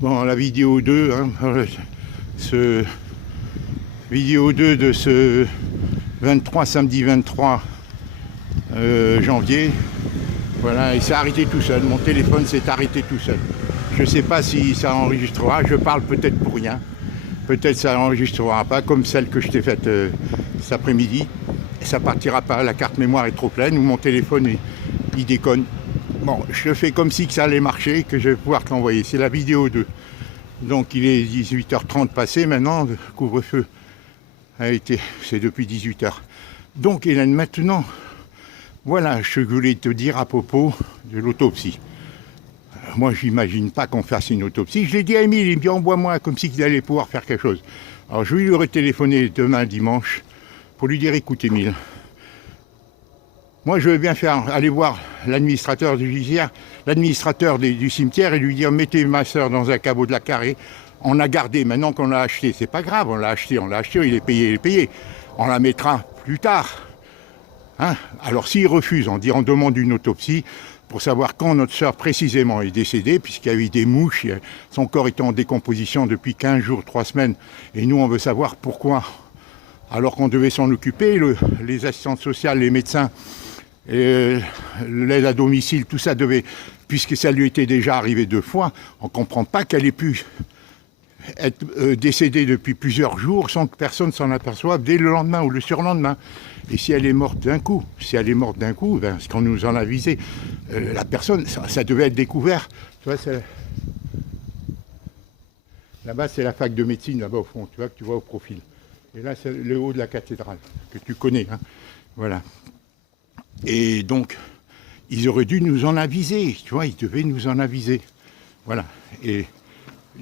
Bon, la vidéo 2, hein, ce vidéo 2 de ce samedi 23 janvier. Voilà, il s'est arrêté tout seul. Mon téléphone s'est arrêté tout seul. Je ne sais pas si ça enregistrera. Je parle peut-être pour rien. Peut-être ça n'enregistrera pas, comme celle que je t'ai faite cet après-midi. Ça partira pas. La carte mémoire est trop pleine ou mon téléphone il déconne. Bon, je fais comme si que ça allait marcher, que je vais pouvoir te l'envoyer. C'est la vidéo 2. Donc il est 18h30 passé maintenant. Le couvre-feu a été, c'est depuis 18h. Donc Hélène, maintenant, voilà, je voulais te dire à propos de l'autopsie. Moi, je n'imagine pas qu'on fasse une autopsie. Je l'ai dit à Émile, il me dit envoie-moi comme si il allait pouvoir faire quelque chose. Alors je vais lui retéléphoner demain dimanche pour lui dire écoute Émile, moi je veux bien aller voir l'administrateur du judiciaire, l'administrateur du cimetière et lui dire mettez ma soeur dans un caveau de la carré. On a gardé, maintenant qu'on l'a acheté, c'est pas grave, on l'a acheté, il est payé. On la mettra plus tard. Hein, alors s'il refuse, on demande une autopsie pour savoir quand notre sœur précisément est décédée, puisqu'il y a eu des mouches, son corps était en décomposition depuis 15 jours, 3 semaines, et nous on veut savoir pourquoi. Alors qu'on devait s'en occuper, les assistantes sociales, les médecins, l'aide à domicile, tout ça devait, puisque ça lui était déjà arrivé 2 fois, on ne comprend pas qu'elle ait pu être décédée depuis plusieurs jours sans que personne s'en aperçoive dès le lendemain ou le surlendemain. Et si elle est morte d'un coup, ben, ce qu'on nous en a avisé, la personne, ça devait être découvert. Tu vois, là-bas, c'est la fac de médecine, là-bas au fond, tu vois, que tu vois au profil. Et là, c'est le haut de la cathédrale, que tu connais. Hein. Voilà. Et donc, ils auraient dû nous en aviser, tu vois, ils devaient nous en aviser. Voilà. Et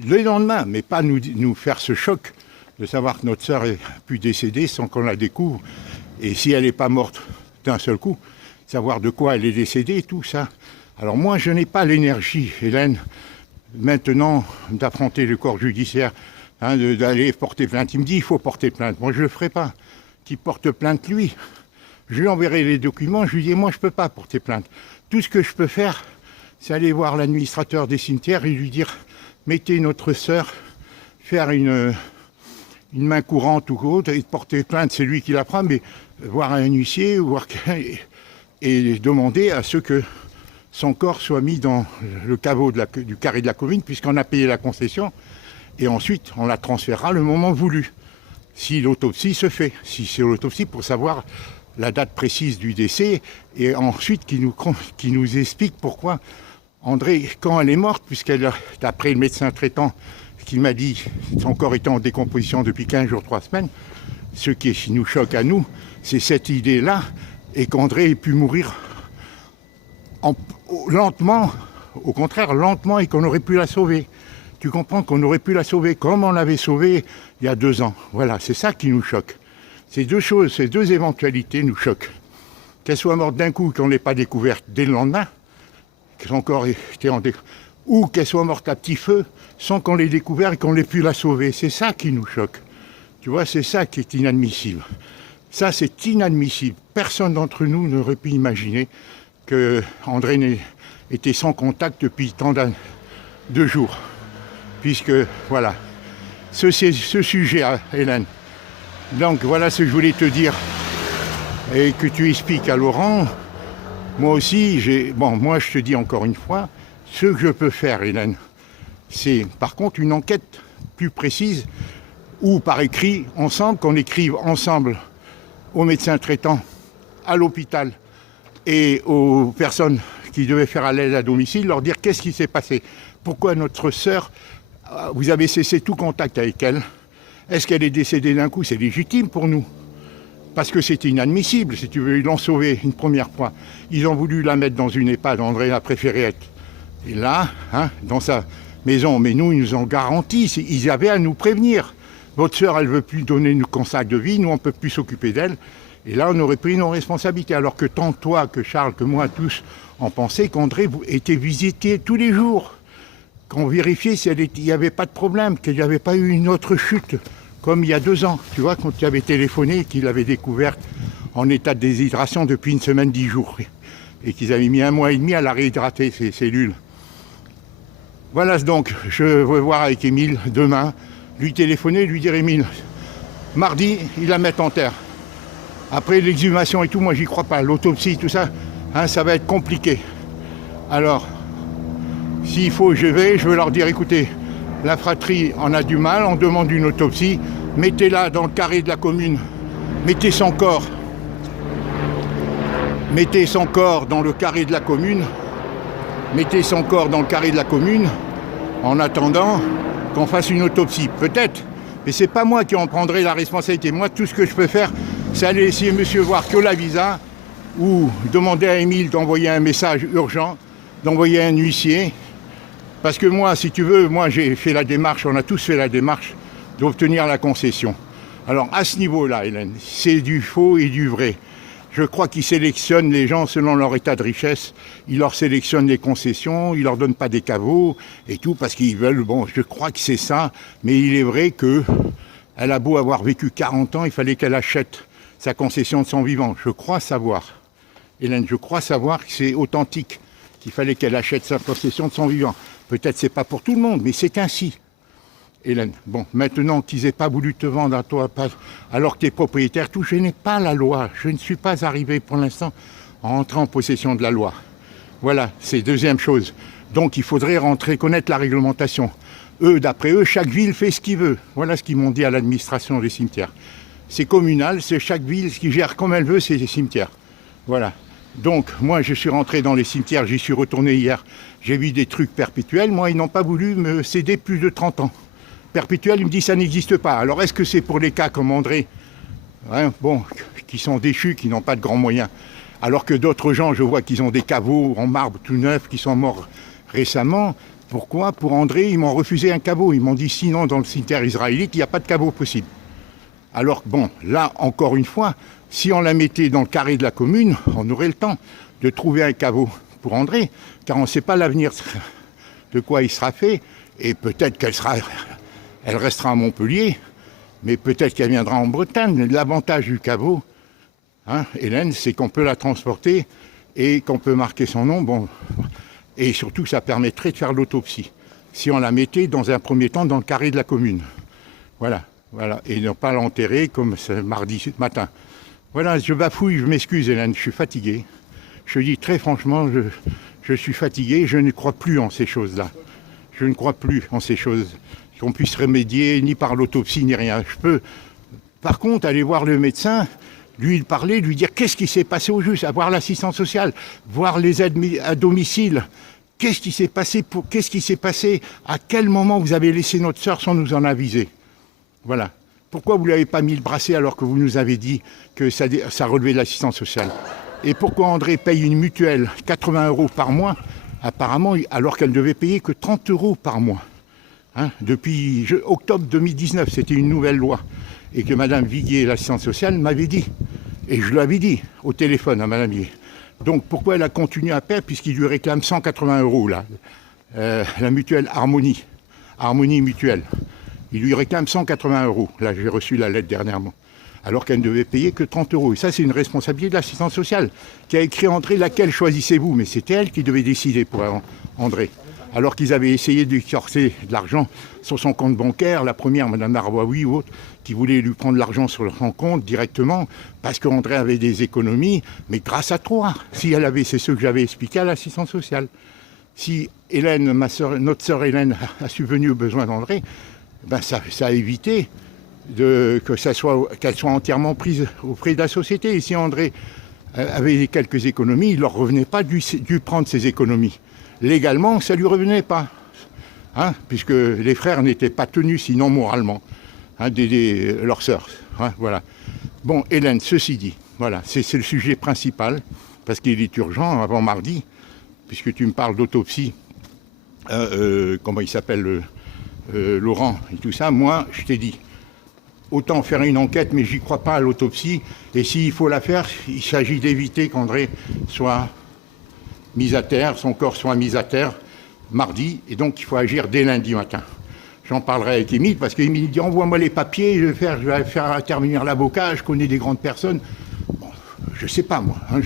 le lendemain, mais pas nous faire ce choc de savoir que notre sœur est pu décéder sans qu'on la découvre. Et si elle n'est pas morte d'un seul coup, savoir de quoi elle est décédée, tout ça. Alors moi, je n'ai pas l'énergie, Hélène, maintenant, d'affronter le corps judiciaire, hein, d'aller porter plainte. Il me dit, il faut porter plainte. Moi, je ne le ferai pas. Qu'il porte plainte, lui. Je lui enverrai les documents, je lui dis, moi, je ne peux pas porter plainte. Tout ce que je peux faire, c'est aller voir l'administrateur des cimetières et lui dire, mettez notre sœur, faire une main courante ou autre, et porter plainte, c'est lui qui la fera, mais voir un huissier, et demander à ce que son corps soit mis dans le caveau du carré de la commune, puisqu'on a payé la concession, et ensuite on la transférera le moment voulu, si l'autopsie se fait, si c'est l'autopsie pour savoir la date précise du décès, et ensuite qui nous explique pourquoi André, quand elle est morte, puisqu'elle, d'après le médecin traitant, qui m'a dit son corps était en décomposition depuis 15 jours, 3 semaines, ce qui nous choque à nous, c'est cette idée-là, et qu'André ait pu mourir lentement, au contraire lentement, et qu'on aurait pu la sauver. Tu comprends qu'on aurait pu la sauver comme on l'avait sauvée il y a 2 ans. Voilà, c'est ça qui nous choque. Ces 2 choses, ces 2 éventualités nous choquent. Qu'elle soit morte d'un coup, qu'on ne l'ait pas découverte dès le lendemain, que son corps était ou qu'elle soit morte à petit feu, sans qu'on l'ait découvert et qu'on ait pu la sauver. C'est ça qui nous choque. Tu vois, c'est ça qui est inadmissible. Ça, c'est inadmissible. Personne d'entre nous n'aurait pu imaginer que André était sans contact depuis tant de jours. Puisque, voilà, ce sujet, Hélène. Donc, voilà ce que je voulais te dire. Et que tu expliques à Laurent. Moi aussi, moi, je te dis encore une fois, ce que je peux faire, Hélène, c'est par contre une enquête plus précise ou par écrit, ensemble, qu'on écrive ensemble aux médecins traitants, à l'hôpital et aux personnes qui devaient faire à l'aide à domicile, leur dire qu'est-ce qui s'est passé, pourquoi notre sœur, vous avez cessé tout contact avec elle, est-ce qu'elle est décédée d'un coup, c'est légitime pour nous, parce que c'était inadmissible, si tu veux, ils l'ont sauvée une première fois, ils ont voulu la mettre dans une EHPAD, André a préféré être, et là, hein, dans sa maison, mais nous, ils nous ont garanti, ils avaient à nous prévenir. Votre sœur, elle ne veut plus donner une consacre de vie, nous, on ne peut plus s'occuper d'elle. Et là, on aurait pris nos responsabilités. Alors que tant toi, que Charles, que moi, tous, on pensait qu'André était visité tous les jours. Qu'on vérifiait s'il n'y avait pas de problème, qu'il n'y avait pas eu une autre chute, comme il y a 2 ans. Tu vois, quand tu avais téléphoné, qu'il avait découverte en état de déshydratation depuis 1 semaine, 10 jours. Et qu'ils avaient mis 1 mois et demi à la réhydrater, ces cellules. Voilà donc, je vais voir avec Émile demain, lui téléphoner, lui dire Émile, mardi, il la met en terre. Après l'exhumation et tout, moi j'y crois pas, l'autopsie, tout ça, hein, ça va être compliqué. Alors, s'il faut, je vais leur dire, écoutez, la fratrie en a du mal, on demande une autopsie, mettez-la dans le carré de la commune, mettez son corps dans le carré de la commune, en attendant qu'on fasse une autopsie. Peut-être, mais c'est pas moi qui en prendrai la responsabilité. Moi, tout ce que je peux faire, c'est aller essayer monsieur voir que la visa, ou demander à Émile d'envoyer un message urgent, d'envoyer un huissier. Parce que moi, si tu veux, moi j'ai fait la démarche, on a tous fait la démarche d'obtenir la concession. Alors à ce niveau-là, Hélène, c'est du faux et du vrai. Je crois qu'ils sélectionnent les gens selon leur état de richesse. Ils leur sélectionnent les concessions, ils leur donnent pas des caveaux et tout parce qu'ils veulent. Bon, je crois que c'est ça, mais il est vrai que elle a beau avoir vécu 40 ans, il fallait qu'elle achète sa concession de son vivant. Je crois savoir, Hélène, je crois savoir que c'est authentique, qu'il fallait qu'elle achète sa concession de son vivant. Peut-être c'est pas pour tout le monde, mais c'est ainsi. Hélène, bon, maintenant qu'ils n'aient pas voulu te vendre à toi, alors que tu es propriétaire, tout, je n'ai pas la loi. Je ne suis pas arrivé pour l'instant à rentrer en possession de la loi. Voilà, c'est deuxième chose. Donc il faudrait connaître la réglementation. D'après eux, chaque ville fait ce qu'il veut. Voilà ce qu'ils m'ont dit à l'administration des cimetières. C'est communal, c'est chaque ville qui gère comme elle veut ses cimetières. Voilà. Donc moi je suis rentré dans les cimetières, j'y suis retourné hier. J'ai vu des trucs perpétuels. Moi, ils n'ont pas voulu me céder plus de 30 ans. Perpétuel, il me dit ça n'existe pas. Alors est-ce que c'est pour les cas comme André, hein, bon, qui sont déchus, qui n'ont pas de grands moyens, alors que d'autres gens, je vois qu'ils ont des caveaux en marbre tout neufs, qui sont morts récemment. Pourquoi? Pour André, ils m'ont refusé un caveau. Ils m'ont dit sinon dans le cimetière israélite, il n'y a pas de caveau possible. Alors bon, là encore une fois, si on la mettait dans le carré de la commune, on aurait le temps de trouver un caveau pour André, car on ne sait pas l'avenir de quoi il sera fait, et peut-être elle restera à Montpellier, mais peut-être qu'elle viendra en Bretagne. L'avantage du caveau, hein, Hélène, c'est qu'on peut la transporter et qu'on peut marquer son nom. Bon, et surtout, ça permettrait de faire l'autopsie. Si on la mettait dans un premier temps dans le carré de la commune. Voilà. Et ne pas l'enterrer comme ce mardi matin. Voilà, je bafouille, je m'excuse Hélène, je suis fatigué. Je dis très franchement, je suis fatigué, je ne crois plus en ces choses-là. Je ne crois plus en ces choses. Qu'on puisse remédier ni par l'autopsie ni rien. Je peux, par contre, aller voir le médecin, lui parler, lui dire qu'est-ce qui s'est passé au juste, avoir l'assistance sociale, voir les aides à domicile. Qu'est-ce qui s'est passé, à quel moment vous avez laissé notre sœur sans nous en aviser. Voilà. Pourquoi vous ne lui avez pas mis le bracelet alors que vous nous avez dit que ça relevait de l'assistance sociale? Et pourquoi André paye une mutuelle 80 € par mois, apparemment, alors qu'elle ne devait payer que 30 € par mois? Hein, depuis octobre 2019, c'était une nouvelle loi. Et que Mme Viguier, l'assistante sociale, m'avait dit. Et je l'avais dit au téléphone à Mme Viguier. Donc pourquoi elle a continué à payer puisqu'il lui réclame 180 € là, la mutuelle Harmonie mutuelle. Il lui réclame 180 €. Là, j'ai reçu la lettre dernièrement. Alors qu'elle ne devait payer que 30 €. Et ça, c'est une responsabilité de l'assistante sociale qui a écrit André, laquelle choisissez-vous? Mais c'était elle qui devait décider pour André. Alors qu'ils avaient essayé de lui forcer de l'argent sur son compte bancaire, la première, Mme Arboaoui ou autre, qui voulait lui prendre l'argent sur son compte directement, parce qu'André avait des économies, mais grâce à toi. Si elle avait, c'est ce que j'avais expliqué à l'assistance sociale. Si Hélène, notre sœur Hélène, a subvenu aux besoins d'André, ben ça a évité qu'elle soit entièrement prise auprès de la société. Et si André avait quelques économies, il ne leur revenait pas dû prendre ses économies. Légalement, ça ne lui revenait pas, hein, puisque les frères n'étaient pas tenus, sinon moralement, hein, d'aider leur sœur. Hein, voilà. Bon, Hélène, ceci dit, voilà, c'est le sujet principal, parce qu'il est urgent avant mardi, puisque tu me parles d'autopsie, comment il s'appelle, Laurent, et tout ça. Moi, je t'ai dit, autant faire une enquête, mais j'y crois pas à l'autopsie, et s'il faut la faire, il s'agit d'éviter qu'André soit mis à terre, son corps soit mis à terre mardi, et donc il faut agir dès lundi matin. J'en parlerai avec Émile, parce qu'Émile dit envoie-moi les papiers, je vais faire intervenir l'avocat, je connais des grandes personnes. Bon, je sais pas moi, hein,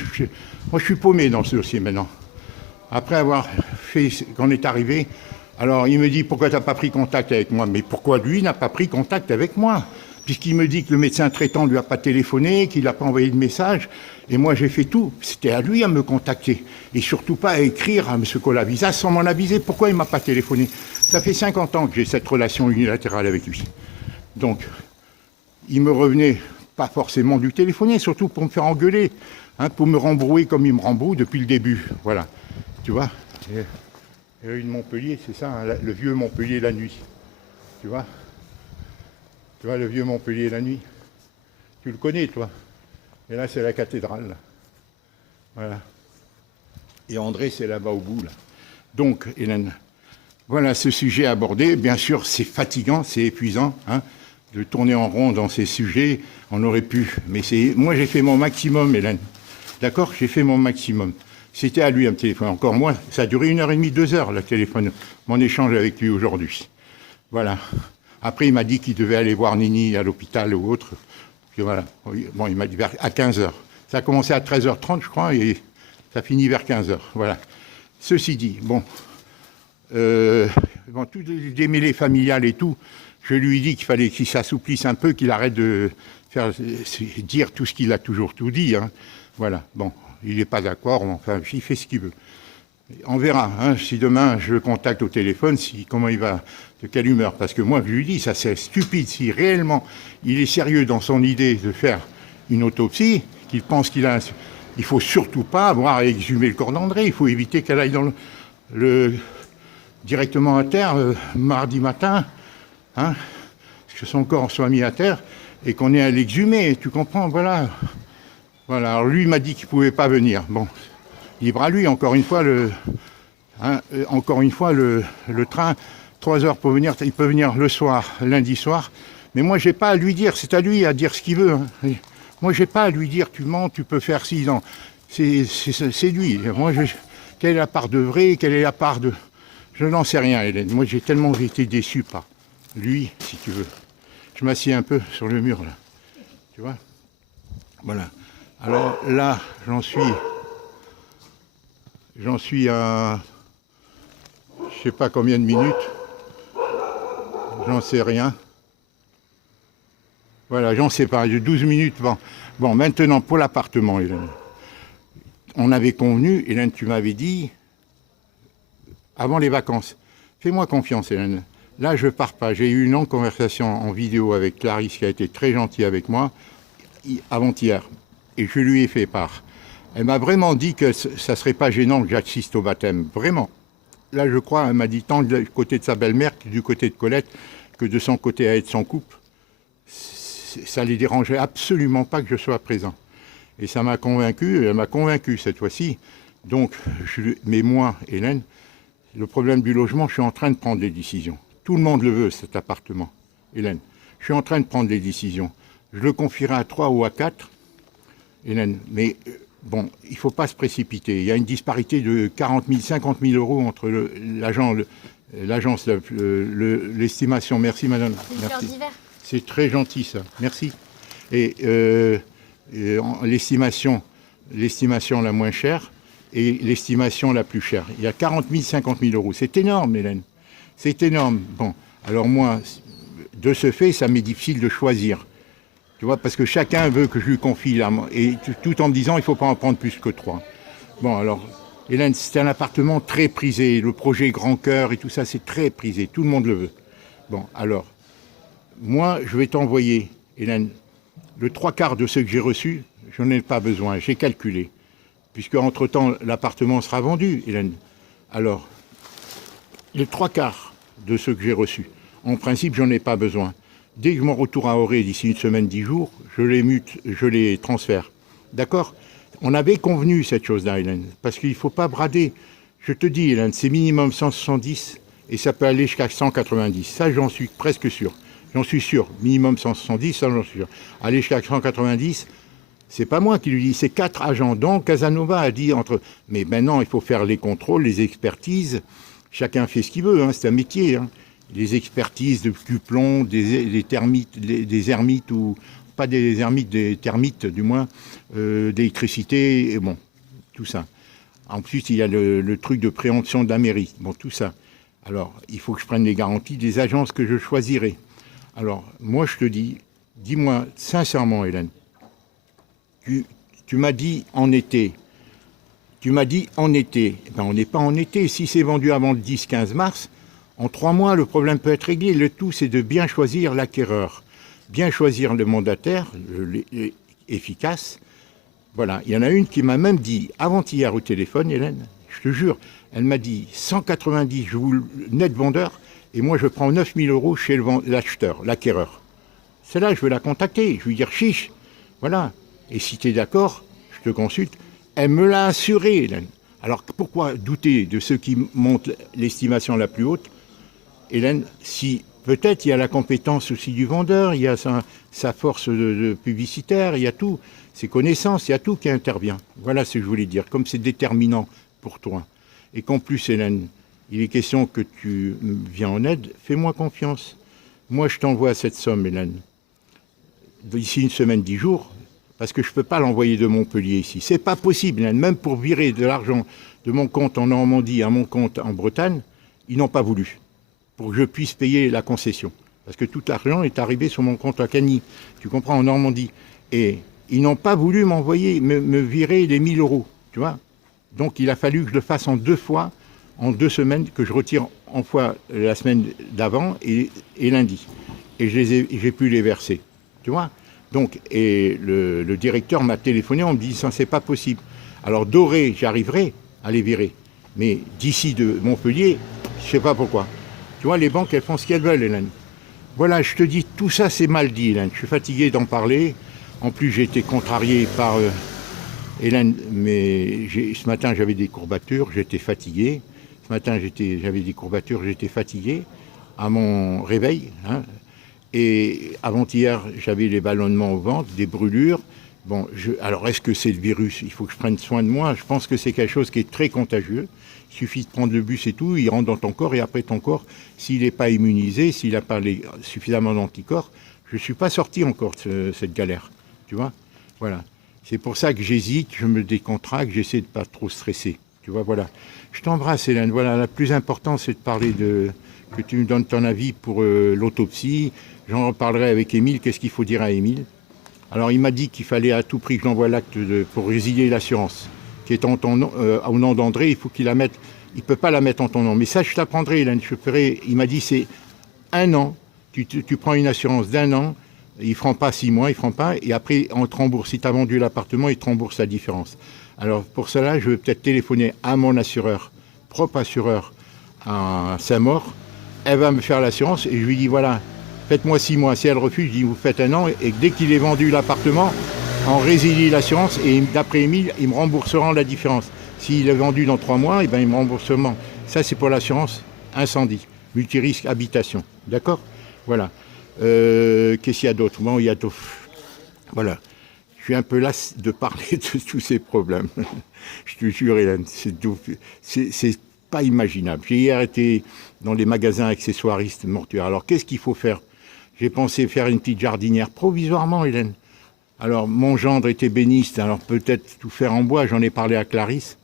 moi je suis paumé dans ce dossier maintenant. Après avoir fait qu'on est arrivé, Alors, il me dit, pourquoi tu n'as pas pris contact avec moi? Mais pourquoi lui n'a pas pris contact avec moi? Puisqu'il me dit que le médecin traitant ne lui a pas téléphoné, qu'il n'a pas envoyé de message. Et moi, j'ai fait tout. C'était à lui à me contacter. Et surtout pas à écrire à M. Colavisa sans m'en aviser. Pourquoi il ne m'a pas téléphoné? Ça fait 50 ans que j'ai cette relation unilatérale avec lui. Donc, il me revenait pas forcément de lui téléphoner, surtout pour me faire engueuler, hein, pour me rembrouiller comme il me rembrouille depuis le début. Voilà. Tu vois? Et rue de Montpellier, c'est ça, hein, le vieux Montpellier la nuit. Tu vois? Tu vois le vieux Montpellier la nuit? Tu le connais, toi? Et là, c'est la cathédrale. Là. Voilà. Et André, c'est là-bas au bout. Là. Donc, Hélène, voilà ce sujet abordé. Bien sûr, c'est fatigant, c'est épuisant, hein, de tourner en rond dans ces sujets. On aurait pu. Mais moi, j'ai fait mon maximum, Hélène. D'accord? J'ai fait mon maximum. C'était à lui un téléphone. Encore moi, ça a duré 1h30, 2 heures, le téléphone, mon échange avec lui aujourd'hui. Voilà. Après, il m'a dit qu'il devait aller voir Nini à l'hôpital ou autre. Puis voilà. Bon, il m'a dit à 15h. Ça a commencé à 13h30, je crois, et ça finit vers 15h. Voilà. Ceci dit, bon, tout le démêlé familial et tout, je lui ai dit qu'il fallait qu'il s'assouplisse un peu, qu'il arrête de dire tout ce qu'il a toujours tout dit. Hein. Voilà. Bon. Il n'est pas d'accord, enfin, il fait ce qu'il veut. On verra, hein, si demain je le contacte au téléphone, comment il va, de quelle humeur. Parce que moi, je lui dis, ça c'est stupide. Si réellement il est sérieux dans son idée de faire une autopsie, qu'il pense qu'il a... Il ne faut surtout pas avoir à exhumer le corps d'André. Il faut éviter qu'elle aille directement à terre mardi matin, hein, que son corps soit mis à terre et qu'on ait à l'exhumer. Tu comprends, voilà. Voilà, alors lui m'a dit qu'il ne pouvait pas venir. Bon, libre à lui, encore une fois, le train, 3 heures pour venir, il peut venir le soir, lundi soir. Mais moi, je n'ai pas à lui dire, c'est à lui à dire ce qu'il veut. Hein. Moi, je n'ai pas à lui dire, tu mens, tu peux faire 6 ans. C'est lui. Moi, quelle est la part de vrai, quelle est la part de... Je n'en sais rien, Hélène. Moi, j'ai tellement été déçu par lui, si tu veux. Je m'assieds un peu sur le mur, là. Tu vois? Voilà. Alors là, j'en suis à, je sais pas combien de minutes, j'en sais rien. Voilà, j'en sais pas, j'ai 12 minutes. Bon, maintenant pour l'appartement, Hélène. On avait convenu, Hélène, tu m'avais dit, avant les vacances, fais-moi confiance, Hélène. Là, je pars pas. J'ai eu une longue conversation en vidéo avec Clarisse, qui a été très gentille avec moi, avant-hier. Et je lui ai fait part. Elle m'a vraiment dit que ça ne serait pas gênant que j'assiste au baptême. Vraiment. Là, je crois, elle m'a dit tant du côté de sa belle-mère que du côté de Colette, que de son côté à être son couple. Ça ne les dérangeait absolument pas que je sois présent. Et ça m'a convaincu, elle m'a convaincu cette fois-ci. Donc, mais moi, Hélène, le problème du logement, je suis en train de prendre des décisions. Tout le monde le veut, cet appartement. Hélène, je suis en train de prendre des décisions. Je le confierai à 3 ou à 4. Hélène, mais bon, il ne faut pas se précipiter. Il y a une disparité de 40 000, 50 000 euros entre l'agence, l'estimation. Merci, madame. Merci. C'est très gentil, ça. Merci. Et l'estimation la moins chère et l'estimation la plus chère. Il y a 40 000, 50 000 euros. C'est énorme, Hélène. C'est énorme. Bon, alors moi, de ce fait, ça m'est difficile de choisir. Tu vois, parce que chacun veut que je lui confie l'arme, et tout en me disant il ne faut pas en prendre plus que 3. Bon, alors, Hélène, c'est un appartement très prisé, le projet Grand Cœur et tout ça, c'est très prisé, tout le monde le veut. Bon, alors, moi, je vais t'envoyer, Hélène, le 3/4 de ce que j'ai reçu, je n'en ai pas besoin, j'ai calculé, puisque entre-temps, l'appartement sera vendu, Hélène. Alors, les 3/4 de ce que j'ai reçu, en principe, j'en ai pas besoin. Dès que mon retour à Auray, d'ici 1 semaine, 10 jours, je les transfère. D'accord? On avait convenu cette chose-là, Hélène, parce qu'il ne faut pas brader. Je te dis, Hélène, c'est minimum 170 et ça peut aller jusqu'à 190. Ça, j'en suis presque sûr. J'en suis sûr. Minimum 170, ça, j'en suis sûr. Aller jusqu'à 190, c'est pas moi qui lui dis, c'est 4 agents. Donc, Casanova a dit entre... Mais maintenant, il faut faire les contrôles, les expertises. Chacun fait ce qu'il veut, hein, c'est un métier, hein. Les expertises du plomb, des termites, des ermites, ou pas des ermites, des termites du moins, d'électricité, et bon, tout ça. En plus, il y a le truc de préemption de la mairie, bon, tout ça. Alors, il faut que je prenne les garanties des agences que je choisirai. Alors, moi, je te dis, dis-moi sincèrement, Hélène, tu m'as dit en été. Tu m'as dit en été. Ben, on n'est pas en été. Si c'est vendu avant le 10-15 mars, en 3 mois, le problème peut être réglé. Le tout, c'est de bien choisir l'acquéreur, bien choisir le mandataire efficace. Voilà. Il y en a une qui m'a même dit, avant-hier au téléphone, Hélène, je te jure, elle m'a dit 190, je vous le net vendeur, et moi je prends 9000 € chez l'acheteur, l'acquéreur. Celle-là, je vais la contacter, je vais lui dire chiche. Voilà. Et si tu es d'accord, je te consulte. Elle me l'a assuré, Hélène. Alors pourquoi douter de ceux qui montent l'estimation la plus haute, Hélène, si peut-être il y a la compétence aussi du vendeur, il y a sa force de publicitaire, il y a tout, ses connaissances, il y a tout qui intervient. Voilà ce que je voulais dire, comme c'est déterminant pour toi. Et qu'en plus, Hélène, il est question que tu viens en aide, fais-moi confiance. Moi, je t'envoie cette somme, Hélène, d'ici une semaine, 10 jours, parce que je ne peux pas l'envoyer de Montpellier ici. C'est pas possible, Hélène. Même pour virer de l'argent de mon compte en Normandie à mon compte en Bretagne, ils n'ont pas voulu, pour que je puisse payer la concession. Parce que tout l'argent est arrivé sur mon compte à Cagny, tu comprends, en Normandie. Et ils n'ont pas voulu m'envoyer, me virer les 1000 €, tu vois. Donc il a fallu que je le fasse en 2 fois, en 2 semaines, que je retire en fois la semaine d'avant et lundi. Et j'ai pu les verser, tu vois. Donc, et le directeur m'a téléphoné en me disant c'est pas possible. Alors Doré, j'arriverai à les virer. Mais d'ici de Montpellier, je sais pas pourquoi. Tu vois, les banques, elles font ce qu'elles veulent, Hélène. Voilà, je te dis, tout ça c'est mal dit, Hélène. Je suis fatigué d'en parler. En plus, j'ai été contrarié par Hélène, mais ce matin j'avais des courbatures, j'étais fatigué. Ce matin j'avais des courbatures, j'étais fatigué à mon réveil. Hein. Et avant-hier, j'avais les ballonnements au ventre, des brûlures. Bon, alors est-ce que c'est le virus? Il faut que je prenne soin de moi. Je pense que c'est quelque chose qui est très contagieux. Il suffit de prendre le bus et tout, il rentre dans ton corps et après ton corps, s'il n'est pas immunisé, s'il n'a pas suffisamment d'anticorps, je ne suis pas sorti encore de cette galère. Tu vois? Voilà. C'est pour ça que j'hésite, je me décontracte, j'essaie de ne pas trop stresser. Tu vois, voilà. Je t'embrasse, Hélène. Voilà, la plus importante, c'est de parler que tu me donnes ton avis pour l'autopsie. J'en reparlerai avec Émile. Qu'est-ce qu'il faut dire à Émile? Alors, il m'a dit qu'il fallait à tout prix que j'envoie l'acte pour résilier l'assurance, qui est en ton nom, au nom d'André. Il faut qu'il la mette. Il ne peut pas la mettre en ton nom. Mais ça, je t'apprendrai, Hélène. Je ferai. Il m'a dit c'est 1 an. Tu prends une assurance d'1 an. Ils ne feront pas 6 mois, ils ne feront pas. Et après, on te rembourse. Si tu as vendu l'appartement, ils te remboursent la différence. Alors, pour cela, je vais peut-être téléphoner à mon assureur, propre assureur, à Saint-Maur. Elle va me faire l'assurance et je lui dis voilà, faites-moi 6 mois. Si elle refuse, je dis vous faites 1 an et dès qu'il est vendu l'appartement, on résilie l'assurance et d'après Émile, ils me rembourseront la différence. S'il est vendu dans 3 mois, eh ben, ils me rembourseront. Ça, c'est pour l'assurance incendie, multirisque habitation. D'accord? Voilà. Qu'est-ce qu'il y a d'autre? Bon, il y a d'autres. Voilà. Je suis un peu las de parler de tous ces problèmes. Je te jure, Hélène, c'est pas imaginable. J'ai hier été dans les magasins accessoiristes mortuaires. Alors, qu'est-ce qu'il faut faire? J'ai pensé faire une petite jardinière provisoirement, Hélène. Alors, mon gendre était béniste, alors peut-être tout faire en bois. J'en ai parlé à Clarisse.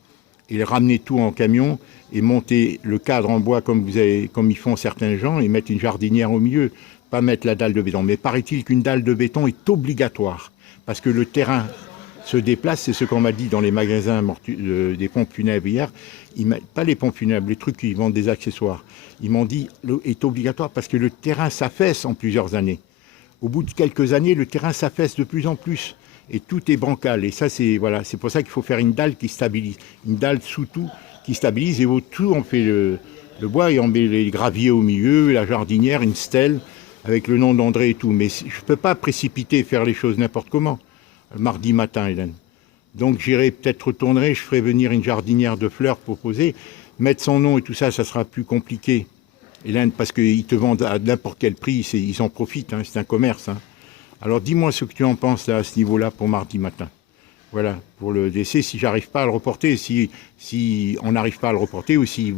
Il ramenait tout en camion et monter le cadre en bois comme ils font certains gens et mettre une jardinière au milieu, pas mettre la dalle de béton. Mais paraît-il qu'une dalle de béton est obligatoire parce que le terrain se déplace, c'est ce qu'on m'a dit dans les magasins des pompes funèbres hier. Pas les pompes funèbres, les trucs qui vendent des accessoires. Ils m'ont dit est obligatoire parce que le terrain s'affaisse en plusieurs années. Au bout de quelques années, le terrain s'affaisse de plus en plus et tout est bancal. Et ça, c'est pour ça qu'il faut faire une dalle qui stabilise, une dalle sous tout qui stabilise. Et au-dessous, on fait le bois et on met les graviers au milieu, la jardinière, une stèle avec le nom d'André et tout. Mais je ne peux pas précipiter et faire les choses n'importe comment. Mardi matin, Hélène. Donc j'irai peut-être retournerai, je ferai venir une jardinière de fleurs pour poser, mettre son nom et tout ça, ça sera plus compliqué, Hélène, parce qu'ils te vendent à n'importe quel prix, ils en profitent, hein, c'est un commerce. Hein. Alors dis-moi ce que tu en penses là, à ce niveau-là pour mardi matin. Voilà, pour le décès, si j'arrive pas à le reporter, si on n'arrive pas à le reporter, ou si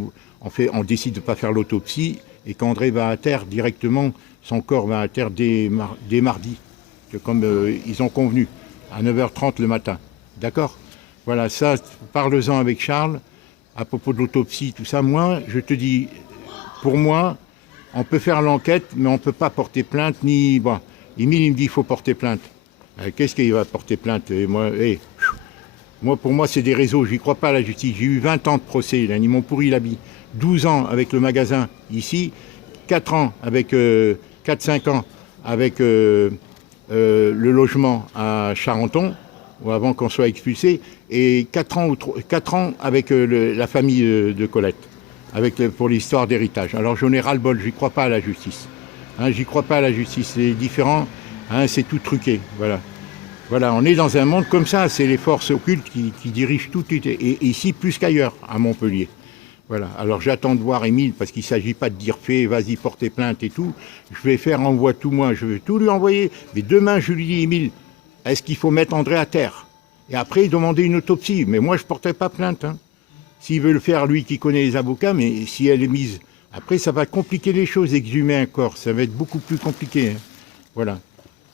on décide de ne pas faire l'autopsie, et qu'André va à terre directement, son corps va à terre dès mardi, comme ils ont convenu, à 9h30 le matin. D'accord? Voilà, ça, parle-en avec Charles, à propos de l'autopsie, tout ça. Moi, je te dis, pour moi, on peut faire l'enquête, mais on ne peut pas porter plainte, ni... Bon, Émile, il me dit qu'il faut porter plainte. Qu'est-ce qu'il va porter plainte? Et moi, pour moi, c'est des réseaux, j'y crois pas à la justice. J'ai eu 20 ans de procès, là, ils m'ont pourri l'habit. 12 ans avec le magasin ici, 4 ans avec 4-5 ans avec le logement à Charenton, ou avant qu'on soit expulsé, et 4 ans avec la famille de Colette, pour l'histoire d'héritage. Alors j'en ai ras-le-bol, j'y crois pas à la justice. Hein, j'y crois pas à la justice, c'est différent, hein, c'est tout truqué, voilà. Voilà, on est dans un monde comme ça, c'est les forces occultes qui dirigent tout, et ici plus qu'ailleurs, à Montpellier. Voilà, alors j'attends de voir Émile, parce qu'il ne s'agit pas de dire fais, vas-y, porter plainte et tout. Je vais faire envoie tout moi, je vais tout lui envoyer. Mais demain, je lui dis, Émile, est-ce qu'il faut mettre André à terre? Et après, demander une autopsie. Mais moi, je ne porterai pas plainte. Hein. S'il veut le faire, lui qui connaît les avocats, mais si elle est mise... Après, ça va compliquer les choses, exhumer un corps. Ça va être beaucoup plus compliqué. Hein. Voilà.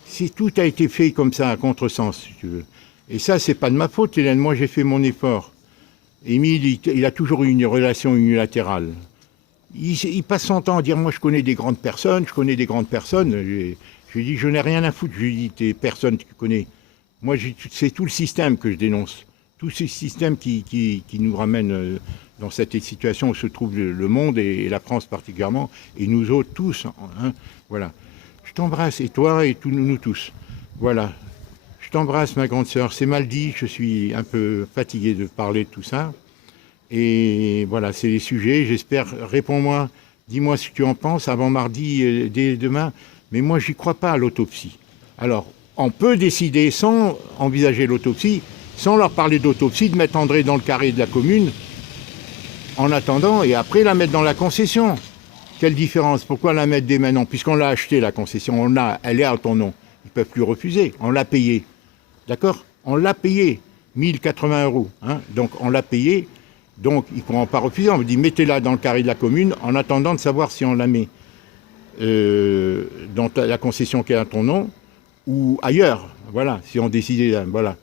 Si tout a été fait comme ça, à contresens, si tu veux. Et ça, c'est pas de ma faute, Hélène. Moi, j'ai fait mon effort. Émile, il a toujours eu une relation unilatérale. Il passe son temps à dire, moi je connais des grandes personnes. Je lui dis, je n'ai rien à foutre. Je lui dis, tes personnes que tu connais. Moi, c'est tout le système que je dénonce. Tout ce système qui nous ramène dans cette situation où se trouve le monde et la France particulièrement, et nous autres tous. Hein, voilà. Je t'embrasse, et toi, et nous tous. Voilà. Je t'embrasse, ma grande sœur. C'est mal dit, je suis un peu fatigué de parler de tout ça. Et voilà, c'est les sujets. J'espère, réponds-moi, dis-moi ce que tu en penses avant mardi, dès demain. Mais moi, j'y crois pas à l'autopsie. Alors, on peut décider, sans envisager l'autopsie, sans leur parler d'autopsie, de mettre André dans le carré de la commune, en attendant, et après la mettre dans la concession. Quelle différence? Pourquoi la mettre dès maintenant? Puisqu'on l'a acheté, la concession, elle est à ton nom. Ils ne peuvent plus refuser, on l'a payé. D'accord? On l'a payé, 1080 €. Hein, donc on l'a payé, donc ils ne pourront pas refuser. On vous dit, mettez-la dans le carré de la commune en attendant de savoir si on la met dans la concession qui est à ton nom ou ailleurs. Voilà, si on décidait, voilà.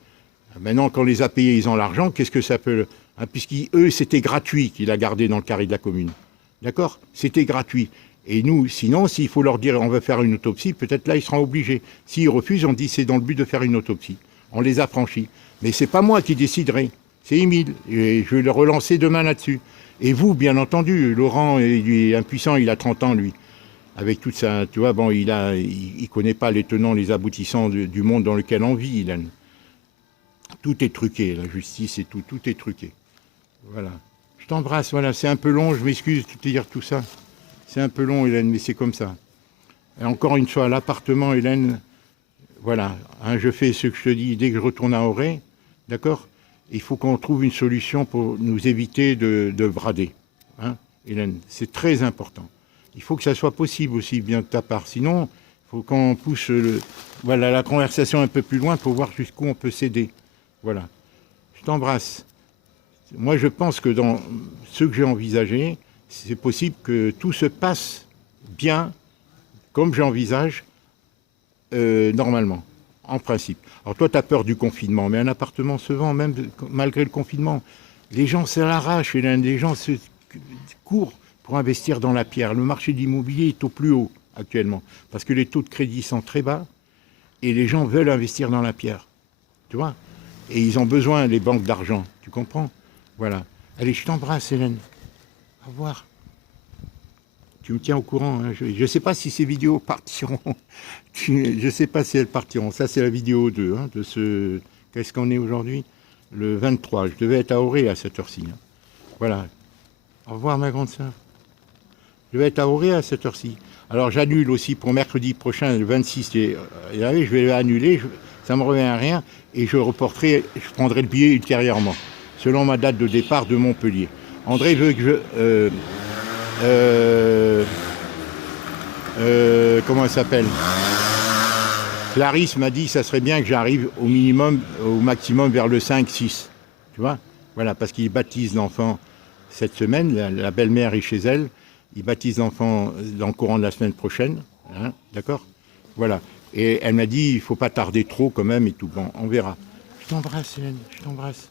Maintenant, quand on les a payés, ils ont l'argent, qu'est-ce que ça peut... Hein, puisqu'eux, c'était gratuit qu'il a gardé dans le carré de la commune. D'accord? C'était gratuit. Et nous, sinon, s'il faut leur dire on va faire une autopsie, peut-être là, ils seront obligés. S'ils refusent, on dit c'est dans le but de faire une autopsie. On les a franchis. Mais c'est pas moi qui déciderai, c'est Émile. Et je vais le relancer demain là-dessus. Et vous, bien entendu, Laurent, il est impuissant, il a 30 ans, lui. Avec toute ça, tu vois, bon, il connaît pas les tenants, les aboutissants du monde dans lequel on vit, Hélène. Tout est truqué, la justice et tout est truqué. Voilà. Je t'embrasse, voilà, c'est un peu long, je m'excuse de te dire tout ça. C'est un peu long, Hélène, mais c'est comme ça. Et encore une fois, l'appartement, Hélène, voilà, hein, je fais ce que je te dis dès que je retourne à Auray, d'accord? Il faut qu'on trouve une solution pour nous éviter de brader, hein, Hélène, c'est très important. Il faut que ça soit possible aussi, bien de ta part. Sinon, il faut qu'on pousse voilà, la conversation un peu plus loin pour voir jusqu'où on peut céder. Voilà. Je t'embrasse. Moi, je pense que dans ce que j'ai envisagé, c'est possible que tout se passe bien, comme j'envisage, normalement, en principe. Alors toi, tu as peur du confinement, mais un appartement se vend, même malgré le confinement. Les gens se l'arrachent, les gens se courent pour investir dans la pierre. Le marché de l'immobilier est au plus haut actuellement, parce que les taux de crédit sont très bas, et les gens veulent investir dans la pierre. Tu vois? Et ils ont besoin, les banques, d'argent. Tu comprends? Voilà. Allez, je t'embrasse, Hélène. Au revoir. Tu me tiens au courant. Hein. Je ne sais pas si ces vidéos partiront. Je ne sais pas si elles partiront. Ça, c'est la vidéo 2 hein, de ce... Qu'est-ce qu'on est aujourd'hui? Le 23. Je devais être à Auray à cette heure-ci. Hein. Voilà. Au revoir, ma grande sœur. Je devais être à Auray à cette heure-ci. Alors, j'annule aussi pour mercredi prochain, le 26. Je vais annuler. Ça ne me revient à rien. Et je reporterai, je prendrai le billet ultérieurement, selon ma date de départ de Montpellier. André veut que je... comment elle s'appelle? Clarisse m'a dit que ça serait bien que j'arrive au minimum, au maximum vers le 5-6. Tu vois? Voilà, parce qu'il baptise l'enfant cette semaine. La belle-mère est chez elle. Il baptise l'enfant dans le courant de la semaine prochaine. Hein, d'accord? Voilà. Et elle m'a dit, il ne faut pas tarder trop quand même et tout. Bon, on verra. Je t'embrasse, Hélène, je t'embrasse.